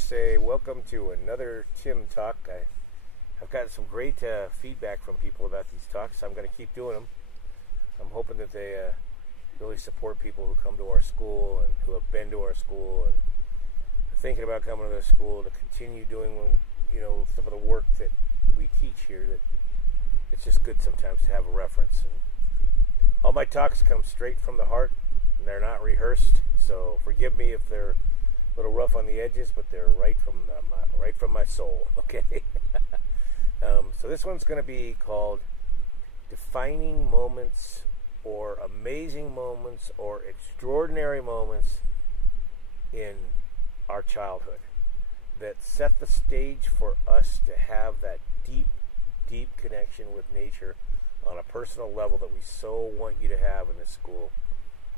just say welcome to another Tim Talk. I've gotten some great feedback from people about these talks. I'm going to keep doing them. I'm hoping that they really support people who come to our school and who have been to our school and are thinking about coming to the school to continue doing some of the work that we teach here. That it's just good sometimes to have a reference. And all my talks come straight from the heart, and they're not rehearsed. So forgive me if they're a little rough on the edges, but they're right from my soul. Okay. So this one's going to be called Defining Moments, or Amazing Moments, or Extraordinary Moments in our childhood that set the stage for us to have that deep, deep connection with nature on a personal level that we so want you to have in this school,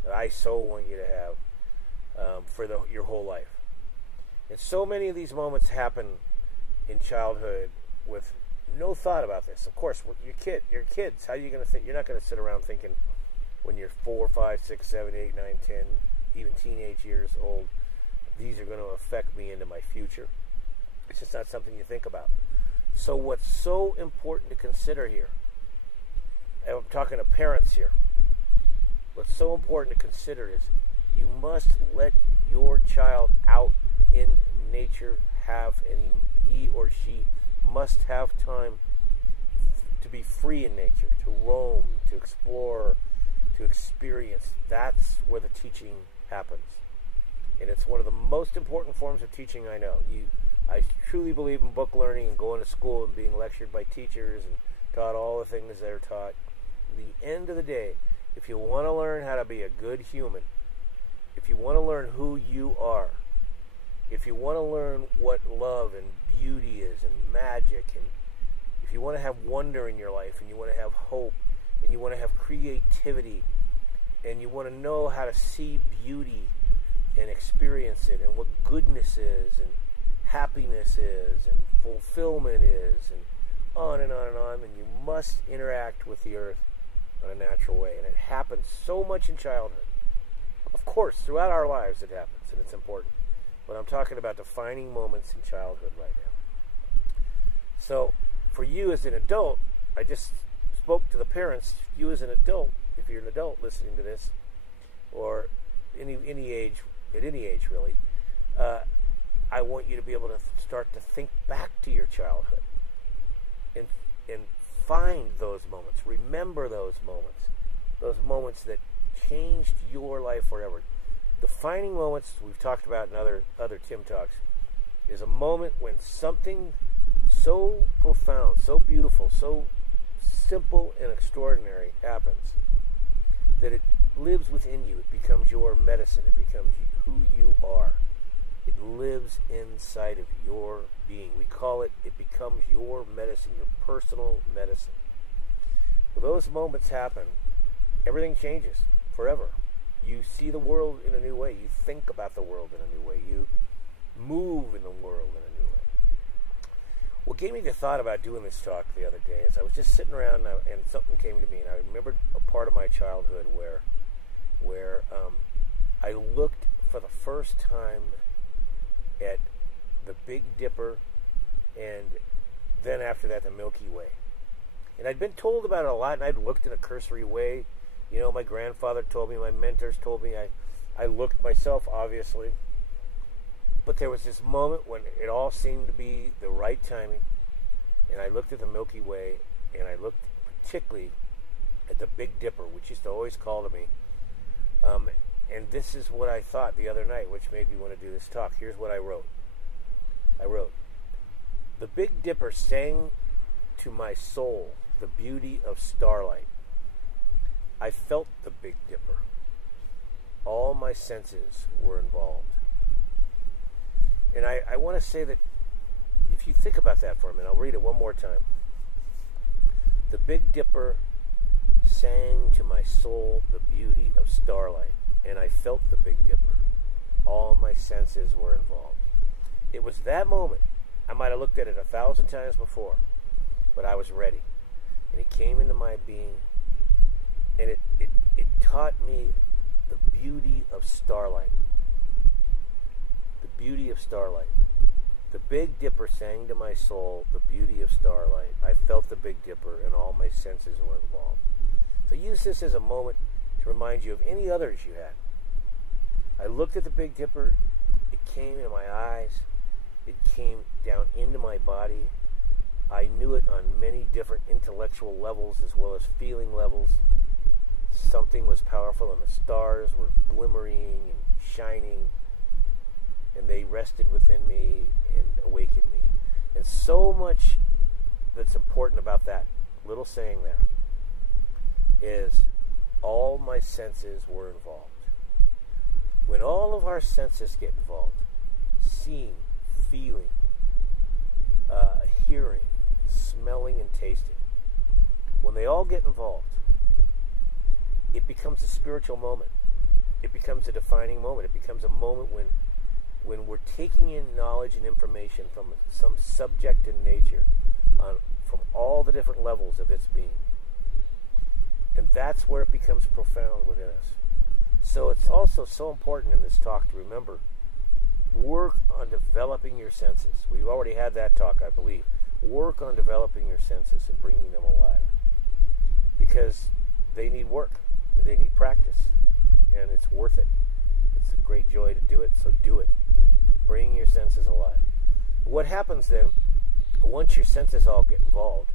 that I so want you to have for your whole life. And so many of these moments happen in childhood with no thought about this. Of course, you're kids. How are you going to think? You're not going to sit around thinking when you're 4, 5, 6, 7, 8, 9, 10, even teenage years old, these are going to affect me into my future. It's just not something you think about. So what's so important to consider here, and I'm talking to parents here, what's so important to consider is you must let your child out in nature, he or she must have time to be free in nature, to roam, to explore, to experience. That's where the teaching happens. And it's one of the most important forms of teaching I know. I truly believe in book learning and going to school and being lectured by teachers and taught all the things they're taught. At the end of the day, if you want to learn how to be a good human, if you want to learn who you are, if you want to learn what love and beauty is and magic, and if you want to have wonder in your life, and you want to have hope, and you want to have creativity, and you want to know how to see beauty and experience it, and what goodness is, and happiness is, and fulfillment is, and on and on and on, then you must interact with the earth in a natural way. And it happens so much in childhood. Of course, throughout our lives it happens, and it's important. But I'm talking about defining moments in childhood right now. So, for you as an adult, I just spoke to the parents. You as an adult, if you're an adult listening to this, or any age, at any age really, I want you to be able to start to think back to your childhood and find those moments, remember those moments that changed your life forever. Defining moments, we've talked about in other Tim Talks, is a moment when something so profound, so beautiful, so simple and extraordinary happens that it lives within you. It becomes your medicine. It becomes who you are. It lives inside of your being. We call it becomes your medicine, your personal medicine. When those moments happen, everything changes forever. You see the world in a new way. You think about the world in a new way. You move in the world in a new way. What gave me the thought about doing this talk the other day is I was just sitting around and something came to me, and I remembered a part of my childhood where I looked for the first time at the Big Dipper, and then after that the Milky Way. And I'd been told about it a lot, and I'd looked in a cursory way. My grandfather told me, my mentors told me, I looked myself, obviously. But there was this moment when it all seemed to be the right timing, and I looked at the Milky Way, and I looked particularly at the Big Dipper, which used to always call to me. And this is what I thought the other night, which made me want to do this talk. Here's what I wrote. I wrote, "The Big Dipper sang to my soul the beauty of starlight. I felt the Big Dipper. All my senses were involved." And I want to say that if you think about that for a minute, I'll read it one more time. "The Big Dipper sang to my soul the beauty of starlight, and I felt the Big Dipper. All my senses were involved." It was that moment. I might have looked at it 1,000 times before, but I was ready. And it came into my being, and it taught me the beauty of starlight. The beauty of starlight. The Big Dipper sang to my soul the beauty of starlight. I felt the Big Dipper and all my senses were involved. So use this as a moment to remind you of any others you had. I looked at the Big Dipper. It came into my eyes. It came down into my body. I knew it on many different intellectual levels as well as feeling levels. Something was powerful, and the stars were glimmering and shining, and they rested within me and awakened me. And so much that's important about that little saying there is all my senses were involved. When all of our senses get involved, seeing, feeling, hearing, smelling, and tasting, when they all get involved, it becomes a spiritual moment. It becomes a defining moment. It becomes a moment when we're taking in knowledge and information from some subject in nature, from all the different levels of its being. And that's where it becomes profound within us. So it's also so important in this talk to remember, work on developing your senses. We've already had that talk, I believe. Work on developing your senses and bringing them alive. Because they need work. They need practice. And it's worth it. It's a great joy to do it, so do it. Bring your senses alive. What happens then, once your senses all get involved,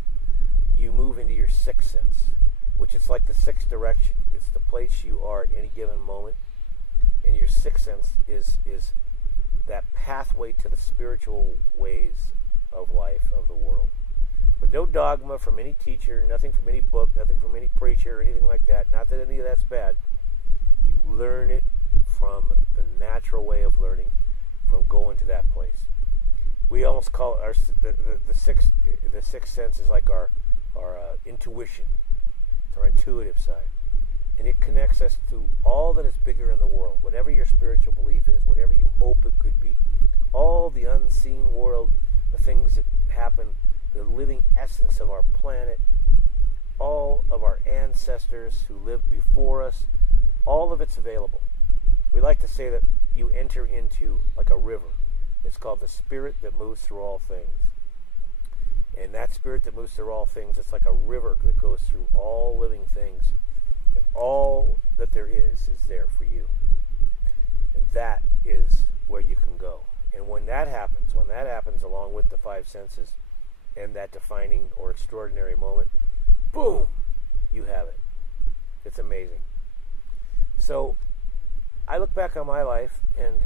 you move into your sixth sense, which is like the sixth direction. It's the place you are at any given moment. And your sixth sense is that pathway to the spiritual ways of life, of the world. With no dogma from any teacher, nothing from any book, nothing from any preacher, or anything like that. Not that any of that's bad. You learn it from the natural way of learning, from going to that place. We almost call it the sixth sense is like our intuition. It's our intuitive side. And it connects us to all that is bigger in the world. Whatever your spiritual belief is, whatever you hope it could be, all the unseen world, the things that happen, the living essence of our planet, all of our ancestors who lived before us, all of it's available. We like to say that you enter into like a river. It's called the spirit that moves through all things. And that spirit that moves through all things, it's like a river that goes through all living things. And all that there is there for you. And that is where you can go. And when that happens along with the five senses and that defining or extraordinary moment, boom, you have it. It's amazing. So I look back on my life and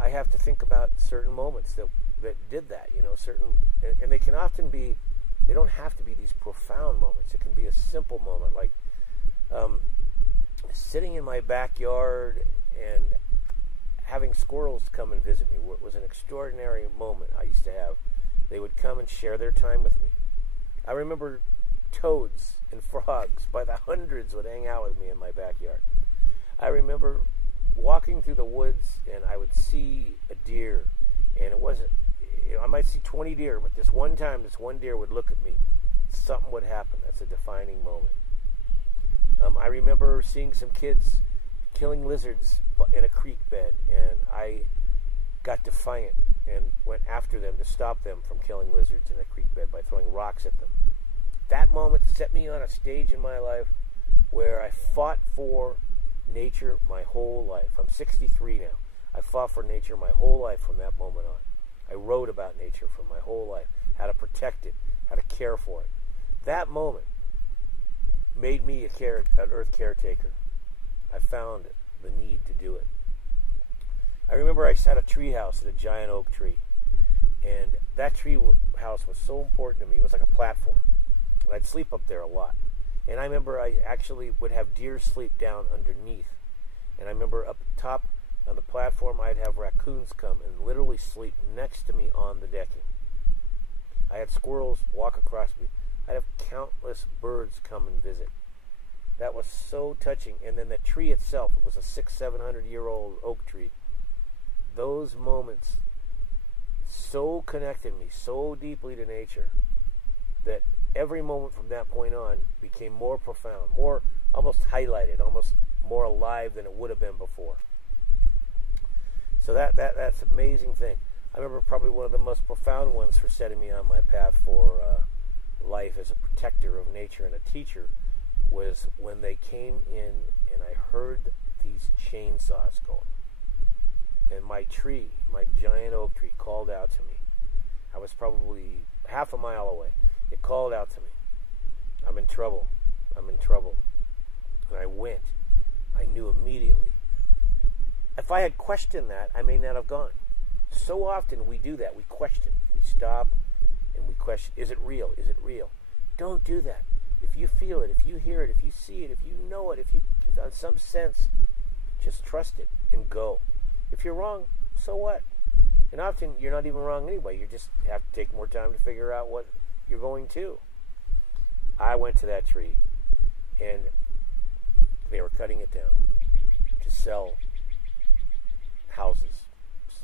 I have to think about certain moments that did that, and they can often be, they don't have to be these profound moments. It can be a simple moment like sitting in my backyard and having squirrels come and visit me. It was an extraordinary moment I used to have. They would come and share their time with me. I remember toads and frogs by the hundreds would hang out with me in my backyard. I remember walking through the woods and I would see a deer, and it wasn't, I might see 20 deer, but this one time, this one deer would look at me. Something would happen. That's a defining moment. I remember seeing some kids killing lizards in a creek bed, and I got defiant and went after them to stop them from killing lizards in a creek bed by throwing rocks at them. That moment set me on a stage in my life where I fought for nature my whole life. I'm 63 now. I fought for nature my whole life from that moment on. I wrote about nature for my whole life, how to protect it, how to care for it. That moment made me an earth caretaker. I found the need to do it. I remember I had a tree house at a giant oak tree, and that tree house was so important to me. It was like a platform, and I'd sleep up there a lot. And I remember I actually would have deer sleep down underneath, and I remember up top on the platform I'd have raccoons come and literally sleep next to me on the decking. I had squirrels walk across me. I'd have countless birds come and visit. That was so touching. And then the tree itself, it was a 600-700-year-old oak tree. Those moments so connected me so deeply to nature that every moment from that point on became more profound, more almost highlighted, almost more alive than it would have been before. So that's an amazing thing. I remember probably one of the most profound ones for setting me on my path for life as a protector of nature and a teacher was when they came in and I heard these chainsaws going. And my tree, my giant oak tree, called out to me. I was probably half a mile away. It called out to me. I'm in trouble. I'm in trouble. And I went. I knew immediately. If I had questioned that, I may not have gone. So often we do that. We question. We stop and we question. Is it real? Is it real? Don't do that. If you feel it, if you hear it, if you see it, if you know it, if on some sense, just trust it and go. If you're wrong, so what? And often you're not even wrong anyway. You just have to take more time to figure out what you're going to. I went to that tree and they were cutting it down to sell houses.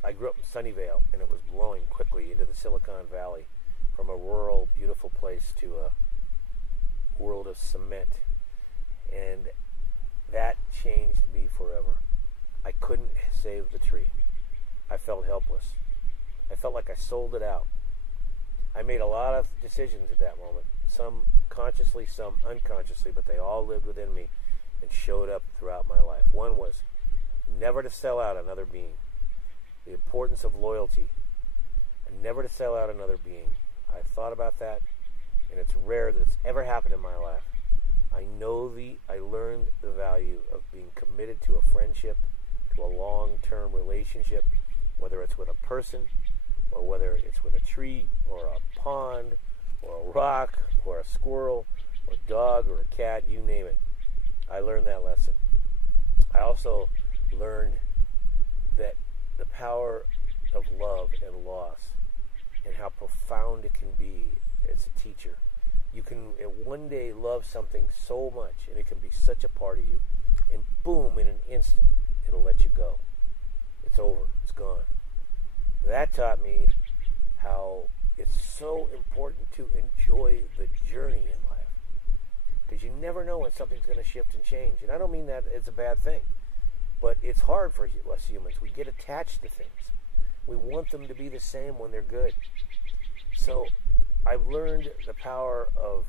I grew up in Sunnyvale and it was growing quickly into the Silicon Valley from a rural, beautiful place to a world of cement. And that changed me forever. I couldn't save the tree. I felt helpless. I felt like I sold it out. I made a lot of decisions at that moment, some consciously, some unconsciously, but they all lived within me and showed up throughout my life. One was never to sell out another being. The importance of loyalty. And never to sell out another being. I thought about that, and it's rare that it's ever happened in my life. I learned the value of being committed to a friendship, to a long-term relationship, whether it's with a person, or whether it's with a tree, or a pond, or a rock, or a squirrel, or a dog, or a cat, you name it. I learned that lesson. I also learned that the power of love and loss and how profound it can be as a teacher. You can one day love something so much and it can be such a part of you, and boom, in an instant, it'll let you go. It's over. It's gone. That taught me how it's so important to enjoy the journey in life, because you never know when something's going to shift and change. And I don't mean that it's a bad thing, but it's hard for us humans. We get attached to things. We want them to be the same when they're good. So I've learned the power of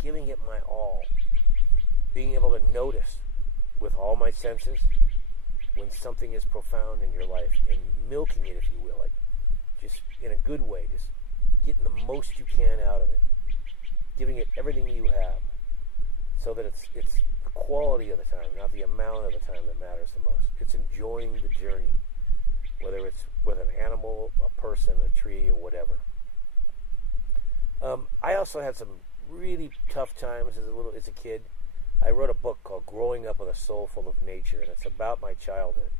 giving it my all, being able to notice with all my senses when something is profound in your life and milking it, if you will, like just in a good way, just getting the most you can out of it, giving it everything you have, so that it's the quality of the time, not the amount of the time that matters the most. It's enjoying the journey, whether it's with an animal, a person, a tree, or whatever. I also had some really tough times as a kid. I wrote a book called Growing Up with a Soul Full of Nature, and it's about my childhood.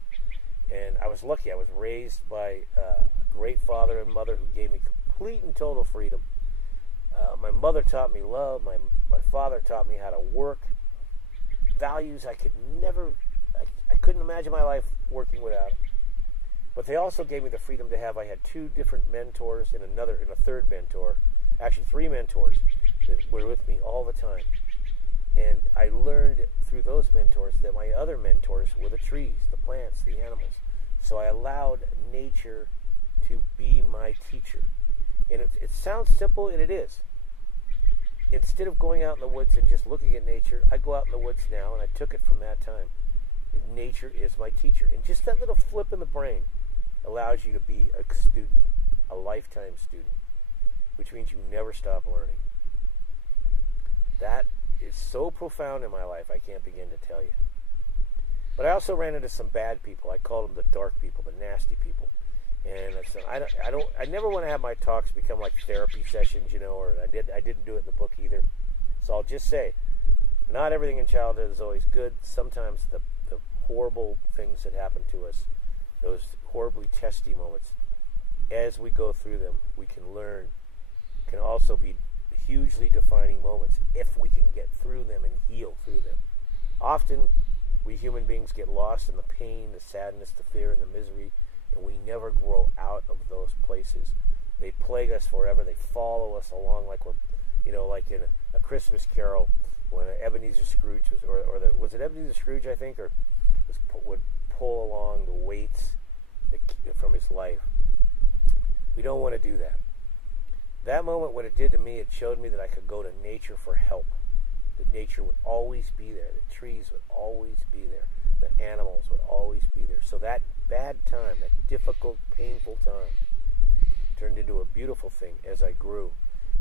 And I was lucky. I was raised by a great father and mother who gave me complete and total freedom. My mother taught me love. My father taught me how to work. Values I couldn't imagine my life working without them. But they also gave me the freedom to have, I had two different mentors and a third mentor, actually three mentors that were with me all the time. And I learned through those mentors that my other mentors were the trees, the plants, the animals. So I allowed nature to be my teacher. And it sounds simple, and it is. Instead of going out in the woods and just looking at nature, I go out in the woods now, and I took it from that time. And nature is my teacher. And just that little flip in the brain allows you to be a student, a lifetime student, which means you never stop learning. That is so profound in my life, I can't begin to tell you. But I also ran into some bad people. I call them the dark people, the nasty people. And so I never want to have my talks become like therapy sessions, or I didn't do it in the book either. So I'll just say, not everything in childhood is always good. Sometimes the horrible things that happen to us, those horribly testy moments, as we go through them, we can learn, can also be hugely defining moments if we can get through them and heal through them. Often, we human beings get lost in the pain, the sadness, the fear, and the misery, and we never grow out of those places. They plague us forever. They follow us along like we're, like in a Christmas Carol when Ebenezer Scrooge was it Ebenezer Scrooge, I think, or would pull along the weights from his life. We don't want to do that. That moment, what it did to me, it showed me that I could go to nature for help. That nature would always be there. The trees would always be there. The animals would always be there. So that bad time, that difficult, painful time, turned into a beautiful thing as I grew,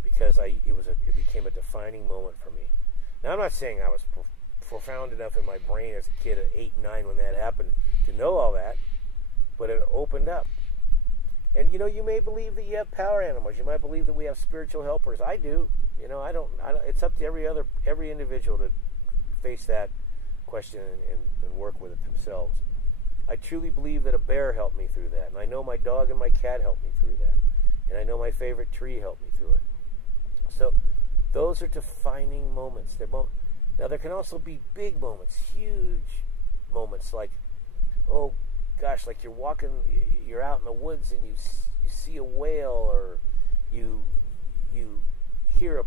because it became a defining moment for me. Now, I'm not saying I was profound enough in my brain as a kid at 8, 9 when that happened to know all that, but it opened up. And you may believe that you have power animals. You might believe that we have spiritual helpers. I do. I don't. It's up to every individual to face that question and work with it themselves. I truly believe that a bear helped me through that, and I know my dog and my cat helped me through that, and I know my favorite tree helped me through it. So those are defining moments. Now there can also be big moments, huge moments, like, oh gosh, like you're out in the woods and you see a whale, or you hear a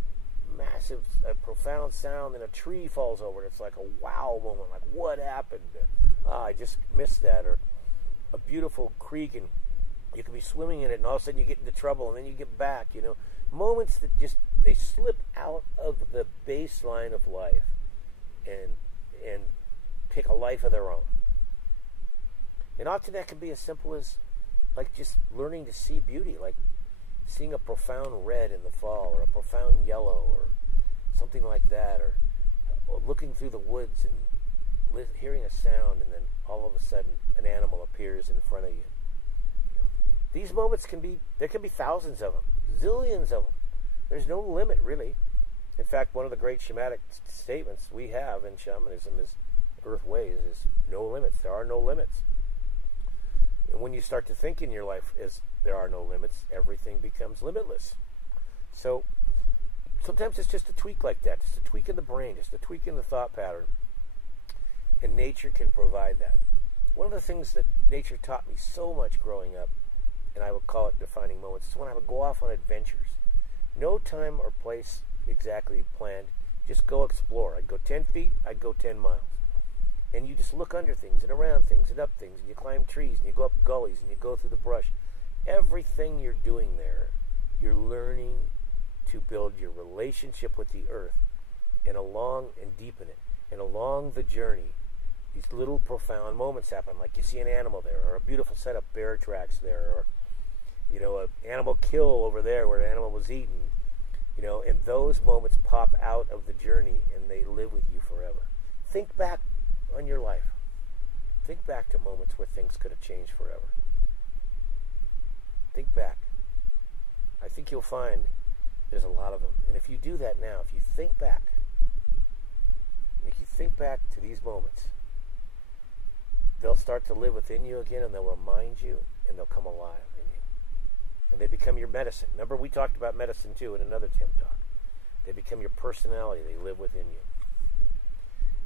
massive, profound sound and a tree falls over, and it's like a wow moment, like what happened? I just missed that. Or a beautiful creek and you could be swimming in it and all of a sudden you get into trouble and then you get back. Moments that they slip out of the baseline of life and take a life of their own. And often that can be as simple as like just learning to see beauty, like seeing a profound red in the fall, or a profound yellow, or something like that, or looking through the woods and hearing a sound, and then all of a sudden an animal appears in front of you. These moments there can be thousands of them, zillions of them. There's no limit, really. In fact, one of the great shamanic statements we have in shamanism is Earth Ways is no limits. There are no limits. And when you start to think in your life as there are no limits, everything becomes limitless. So sometimes it's just a tweak like that, just a tweak in the brain, just a tweak in the thought pattern. And nature can provide that. One of the things that nature taught me so much growing up, and I would call it defining moments, is when I would go off on adventures. No time or place exactly planned, just go explore. I'd go 10 feet, I'd go 10 miles. And you just look under things and around things and up things, and you climb trees and you go up gullies and you go through the brush. Everything you're doing there, you're learning to build your relationship with the earth and deepen it. And along the journey, these little profound moments happen, like you see an animal there, or a beautiful set of bear tracks there, or an animal kill over there where an animal was eaten. And those moments pop out of the journey and they live with you forever. Think back on your life. Think back to moments where things could have changed forever. Think back. I think you'll find there's a lot of them. And if you do that now, if you think back to these moments, they'll start to live within you again, and they'll remind you, and they'll come alive in you. And they become your medicine. Remember, we talked about medicine too in another Tim Talk. They become your personality. They live within you.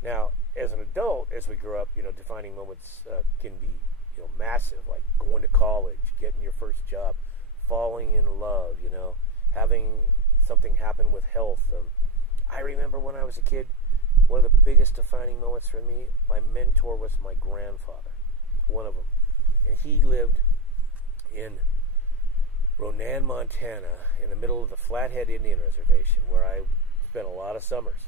Now, as an adult, as we grow up, defining moments can be, massive, like going to college, getting your first job, falling in love, having something happen with health. I remember when I was a kid, one of the biggest defining moments for me, my mentor was my grandfather, one of them. And he lived in Ronan, Montana, in the middle of the Flathead Indian Reservation, where I spent a lot of summers.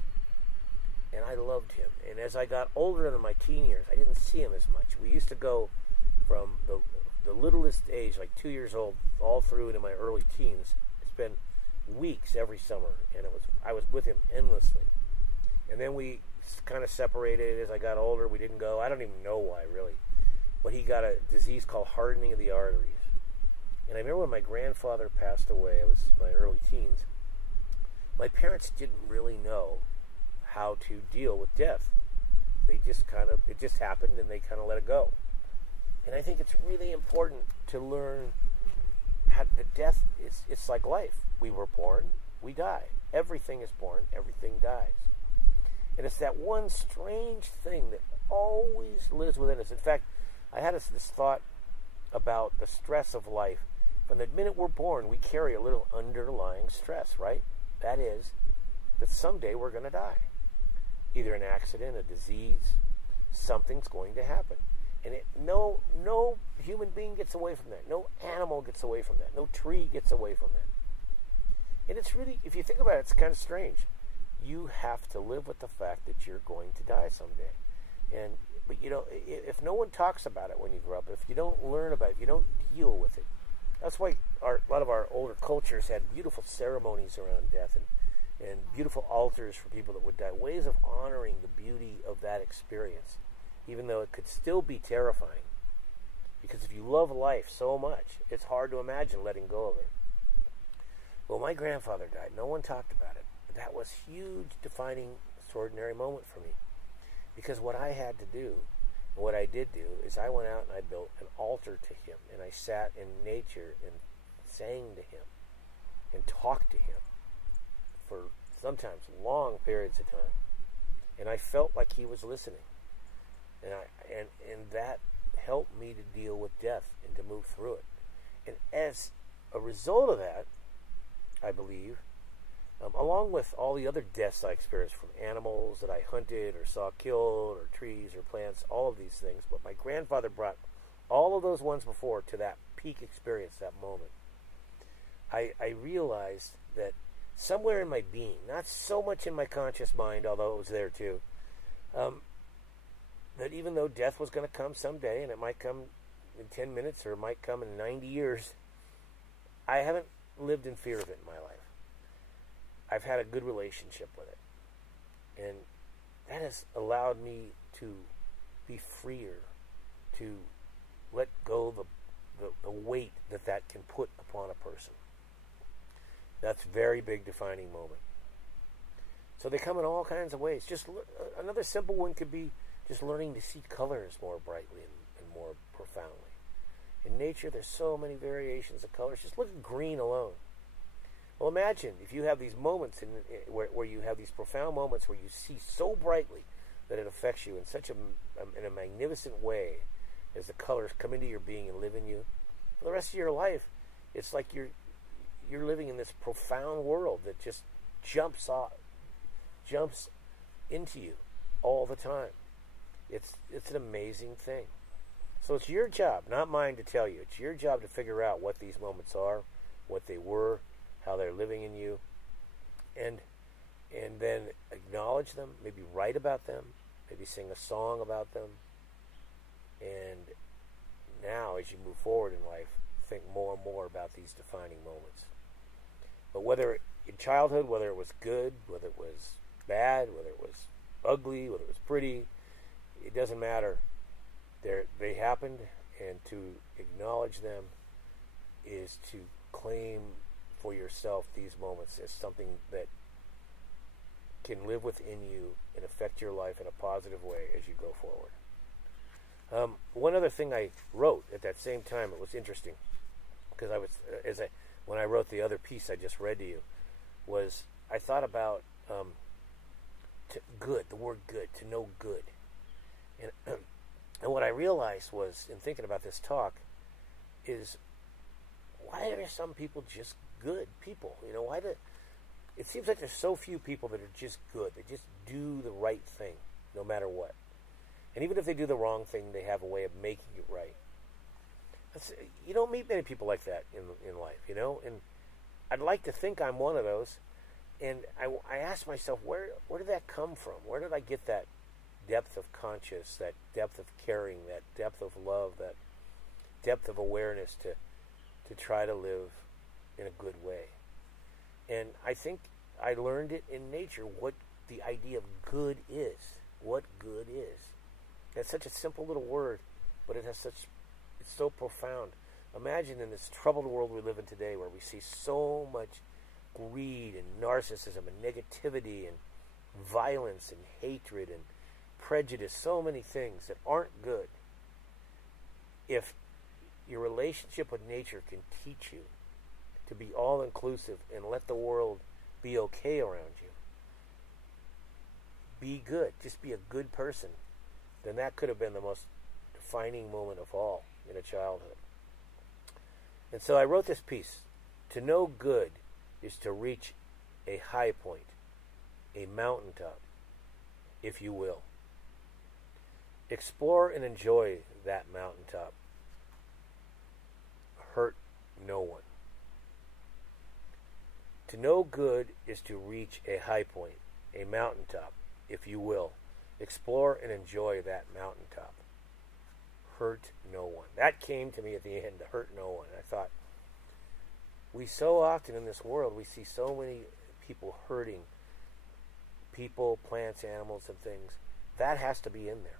And I loved him. And as I got older in my teen years, I didn't see him as much. We used to go from the littlest age, like 2 years old, all through into my early teens, spend weeks every summer, and I was with him endlessly. And then we kind of separated as I got older. We didn't go. I don't even know why, really. But he got a disease called hardening of the arteries. And I remember when my grandfather passed away, I was in my early teens, my parents didn't really know how to deal with death. It just happened, and they kind of let it go. And I think it's really important to learn how the death it's like life. We were born, we die. Everything is born, everything dies. And it's that one strange thing that always lives within us. In fact, I had this thought about the stress of life. From the minute we're born, we carry a little underlying stress, right? That is, that someday we're going to die. Either an accident, a disease, something's going to happen. And no human being gets away from that. No animal gets away from that. No tree gets away from that. And it's really, if you think about it, it's kind of strange. You have to live with the fact that you're going to die someday. But if no one talks about it when you grow up, if you don't learn about it, if you don't deal with it, that's why a lot of our older cultures had beautiful ceremonies around death and beautiful altars for people that would die, ways of honoring the beauty of that experience, even though it could still be terrifying. Because if you love life so much, it's hard to imagine letting go of it. Well, my grandfather died. No one talked about it. But that was a huge, defining, extraordinary moment for me. Because what I had to do, and what I did do, is I went out and I built an altar to him. And I sat in nature and sang to him and talked to him for sometimes long periods of time. And I felt like he was listening. And that helped me to deal with death and to move through it. And as a result of that, I believe, along with all the other deaths I experienced from animals that I hunted or saw killed or trees or plants, all of these things, but my grandfather brought all of those ones before to that peak experience, that moment. I realized that somewhere in my being, not so much in my conscious mind, although it was there too, that even though death was going to come someday, and it might come in 10 minutes or it might come in 90 years, I haven't lived in fear of it in my life. I've had a good relationship with it. And that has allowed me to be freer, to let go of the weight that can put upon a person. That's a very big defining moment. So they come in all kinds of ways. Just another simple one could be just learning to see colors more brightly and more profoundly. In nature, there's so many variations of colors. Just look at green alone. Well, imagine if you have these moments where you have these profound moments where you see so brightly that it affects you in such in a magnificent way as the colors come into your being and live in you. For the rest of your life, it's like you're living in this profound world that just jumps into you all the time. It's an amazing thing. So it's your job, not mine, to tell you. It's your job to figure out what these moments are, what they were, how they're living in you, and then acknowledge them, maybe write about them, maybe sing a song about them. And now, as you move forward in life, think more and more about these defining moments. But whether in childhood, whether it was good, whether it was bad, whether it was ugly, whether it was pretty, it doesn't matter. They happened, and to acknowledge them is to claim for yourself these moments as something that can live within you and affect your life in a positive way as you go forward. One other thing I wrote at that same time, it was interesting, because when I wrote the other piece I just read to you, was I thought about good, the word good, to know good. And what I realized was, in thinking about this talk, is why are some people just good people? It seems like there's so few people that are just good. They just do the right thing, no matter what. And even if they do the wrong thing, they have a way of making it right. You don't meet many people like that in life, And I'd like to think I'm one of those. And I asked myself, where did that come from? Where did I get that depth of conscience, that depth of caring, that depth of love, that depth of awareness to try to live in a good way? And I think I learned it in nature, what the idea of good is, what good is. It's such a simple little word, but it's so profound. Imagine in this troubled world we live in today, where we see so much greed and narcissism and negativity and violence and hatred and prejudice, so many things that aren't good. If your relationship with nature can teach you to be all-inclusive and let the world be okay around you, be good, just be a good person, then that could have been the most defining moment of all in a childhood. And so I wrote this piece. To know good is to reach a high point, a mountaintop, if you will. Explore and enjoy that mountaintop. Hurt no one. To know good is to reach a high point, a mountaintop, if you will. Explore and enjoy that mountaintop. Hurt no one. That came to me at the end, to hurt no one. I thought, we so often in this world, we see so many people hurting people, plants, animals, and things. That has to be in there.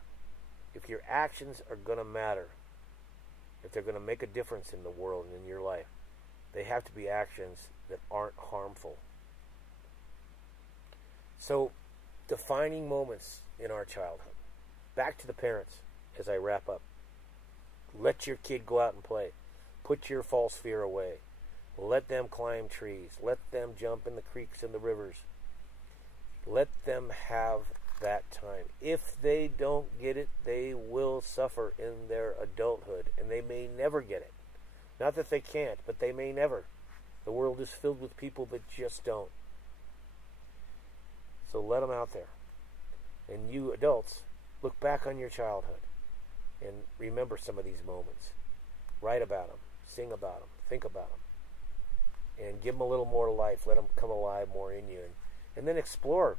If your actions are going to matter, if they're going to make a difference in the world and in your life, they have to be actions that aren't harmful. So, defining moments in our childhood. Back to the parents as I wrap up. Let your kid go out and play. Put your false fear away. Let them climb trees. Let them jump in the creeks and the rivers. Let them have that time. If they don't get it, they will suffer in their adulthood, and they may never get it. Not that they can't, but they may never. The world is filled with people that just don't. So let them out there. And you adults, look back on your childhood and remember some of these moments. Write about them. Sing about them. Think about them. And give them a little more life. Let them come alive more in you. And then explore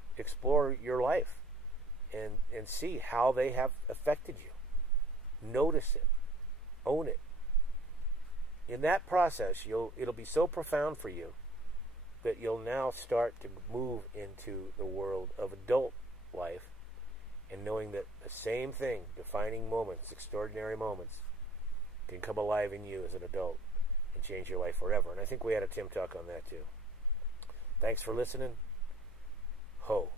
your life. And see how they have affected you. Notice it. Own it. In that process, it'll be so profound for you that you'll now start to move into the world of adult life, and knowing that the same thing, defining moments, extraordinary moments, can come alive in you as an adult and change your life forever. And I think we had a Tim Talk on that too. Thanks for listening. Ho.